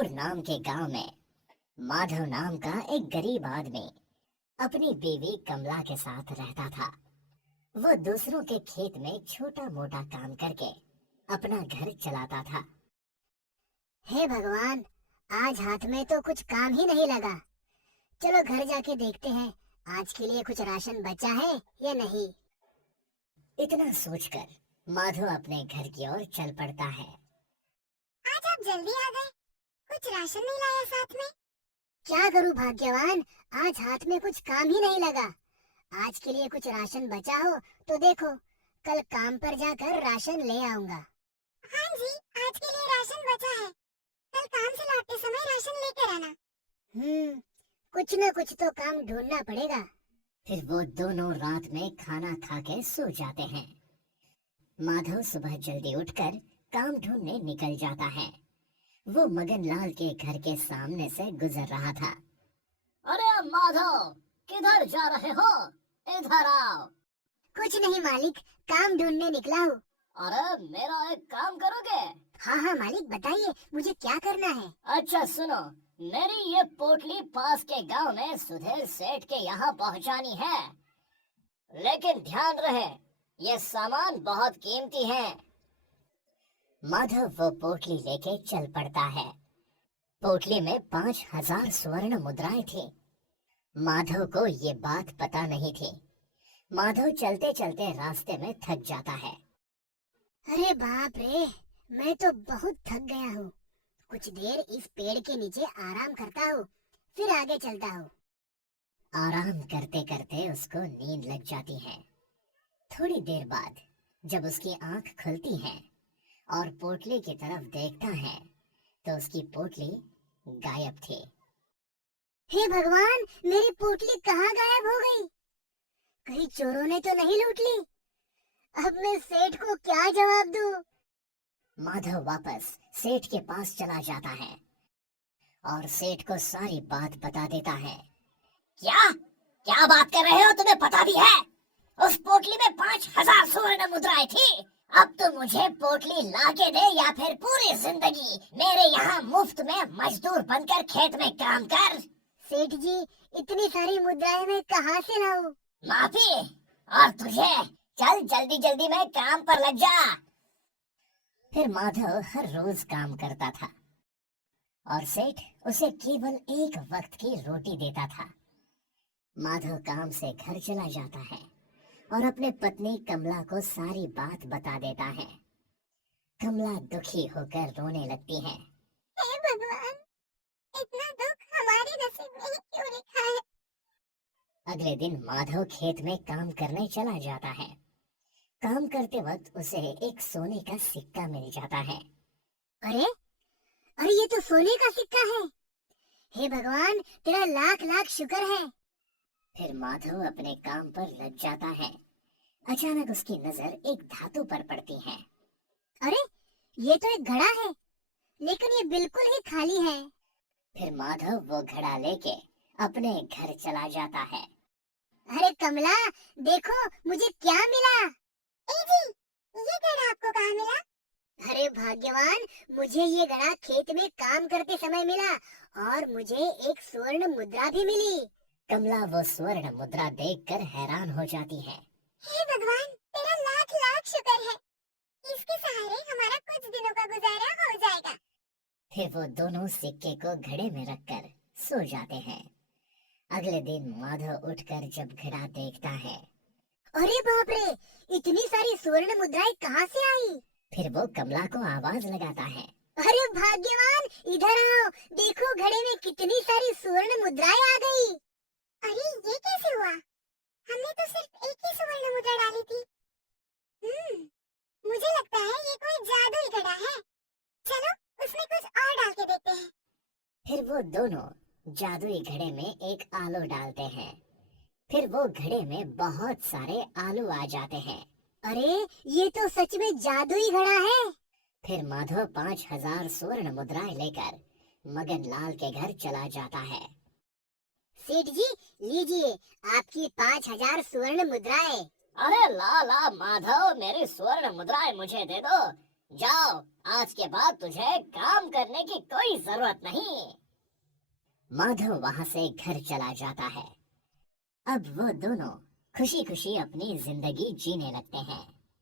जयपुर नाम के गांव में माधव नाम का एक गरीब आदमी अपनी बीवी कमला के साथ रहता था। वो दूसरों के खेत में छोटा मोटा काम करके अपना घर चलाता था। हे भगवान, आज हाथ में तो कुछ काम ही नहीं लगा। चलो घर जाके देखते हैं आज के लिए कुछ राशन बचा है या नहीं। इतना सोचकर माधव अपने घर की ओर चल पड़ता है। आज आप जल्दी आ गए, कुछ राशन नहीं लाया साथ में। क्या करूं भाग्यवान, आज हाथ में कुछ काम ही नहीं लगा। आज के लिए कुछ राशन बचा हो तो देखो, कल काम पर जाकर राशन ले आऊंगा। हाँ जी, आज के लिए राशन बचा है, कल काम से लौटते समय राशन लेकर आना। कुछ न कुछ तो काम ढूंढना पड़ेगा। फिर वो दोनों रात में खाना खा के सो जाते हैं। माधव सुबह जल्दी उठकर काम ढूंढने निकल जाता है। वो मगन लाल के घर के सामने से गुजर रहा था। अरे माधव, किधर जा रहे हो? इधर आओ। कुछ नहीं मालिक, काम ढूंढने निकला हूँ। अरे मेरा एक काम करोगे? हाँ मालिक, बताइए मुझे क्या करना है। अच्छा सुनो, मेरी ये पोटली पास के गांव में सुधीर सेठ के यहाँ पहुँचानी है, लेकिन ध्यान रहे ये सामान बहुत कीमती है। माधव वो पोटली लेके चल पड़ता है। पोटली में 5,000 स्वर्ण मुद्राएं थी। माधव को ये बात पता नहीं थी। माधव चलते चलते रास्ते में थक जाता है। अरे बाप रे, मैं तो बहुत थक गया हूँ। कुछ देर इस पेड़ के नीचे आराम करता हूँ, फिर आगे चलता हूँ। आराम करते करते उसको नींद लग जाती है। थोड़ी देर बाद जब उसकी आंख खुलती है और पोटली की तरफ देखता है तो उसकी पोटली गायब थी। हे भगवान, मेरी पोटली कहाँ गायब हो गई? कहीं चोरों ने तो नहीं लूट ली? अब मैं सेठ को क्या जवाब दूं? माधव वापस सेठ के पास चला जाता है और सेठ को सारी बात बता देता है। क्या क्या बात कर रहे हो? तुम्हें पता भी है उस पोटली में 5,000 स्वर्ण मुद्राएं थी। अब तो मुझे पोटली लाके दे या फिर पूरी जिंदगी मेरे यहाँ मुफ्त में मजदूर बनकर खेत में काम कर। सेठ जी, इतनी सारी मुद्राएं मैं कहाँ से लाऊं? माफी और तुझे, चल जल्दी जल्दी में काम पर लग जा। फिर माधव हर रोज काम करता था और सेठ उसे केवल एक वक्त की रोटी देता था। माधव काम से घर चला जाता है और अपने पत्नी कमला को सारी बात बता देता है। कमला दुखी होकर रोने लगती है। हे भगवान, इतना दुख हमारे नसीब में ही क्यों लिखा है? अगले दिन माधव खेत में काम करने चला जाता है। काम करते वक्त उसे एक सोने का सिक्का मिल जाता है। अरे अरे, ये तो सोने का सिक्का है। हे भगवान, तेरा लाख लाख शुक्र है। फिर माधव अपने काम पर लग जाता है। अचानक उसकी नजर एक धातु पर पड़ती है। अरे, ये तो एक घड़ा है, लेकिन ये बिल्कुल ही खाली है। फिर माधव वो घड़ा लेके अपने घर चला जाता है। अरे कमला, देखो मुझे क्या मिला। ए जी, ये घड़ा आपको कहाँ मिला? अरे भाग्यवान, मुझे ये घड़ा खेत में काम करते समय मिला और मुझे एक स्वर्ण मुद्रा भी मिली। कमला वो स्वर्ण मुद्रा देखकर हैरान हो जाती है। हे भगवान, तेरा लाख लाख शुक्र है। इसके सहारे हमारा कुछ दिनों का गुजारा हो जाएगा। फिर वो दोनों सिक्के को घड़े में रखकर सो जाते हैं। अगले दिन माधव उठकर जब घड़ा देखता है, अरे बाप रे, इतनी सारी स्वर्ण मुद्राएं कहाँ से आई? फिर वो कमला को आवाज लगाता है। अरे भाग्यवान, इधर आओ, देखो घड़े में कितनी सारी स्वर्ण मुद्राएं आ गई। अरे ये कैसे हुआ? हमने तो सिर्फ एक ही स्वर्ण मुद्रा डाली थी। मुझे लगता है ये कोई जादुई घड़ा है। चलो उसमें कुछ और डाल के देखते हैं। फिर वो दोनों जादुई घड़े में एक आलू डालते हैं। फिर वो घड़े में बहुत सारे आलू आ जाते हैं। अरे ये तो सच में जादुई घड़ा है। फिर माधव 5,000 स्वर्ण मुद्राएं लेकर मगन लाल के घर चला जाता है। सेठ जी, लीजिए आपकी 5,000 स्वर्ण मुद्राएं। अरे ला ला माधव, मेरी स्वर्ण मुद्राएं मुझे दे दो। जाओ, आज के बाद तुझे काम करने की कोई जरूरत नहीं। माधव वहां से घर चला जाता है। अब वो दोनों खुशी खुशी अपनी जिंदगी जीने लगते हैं।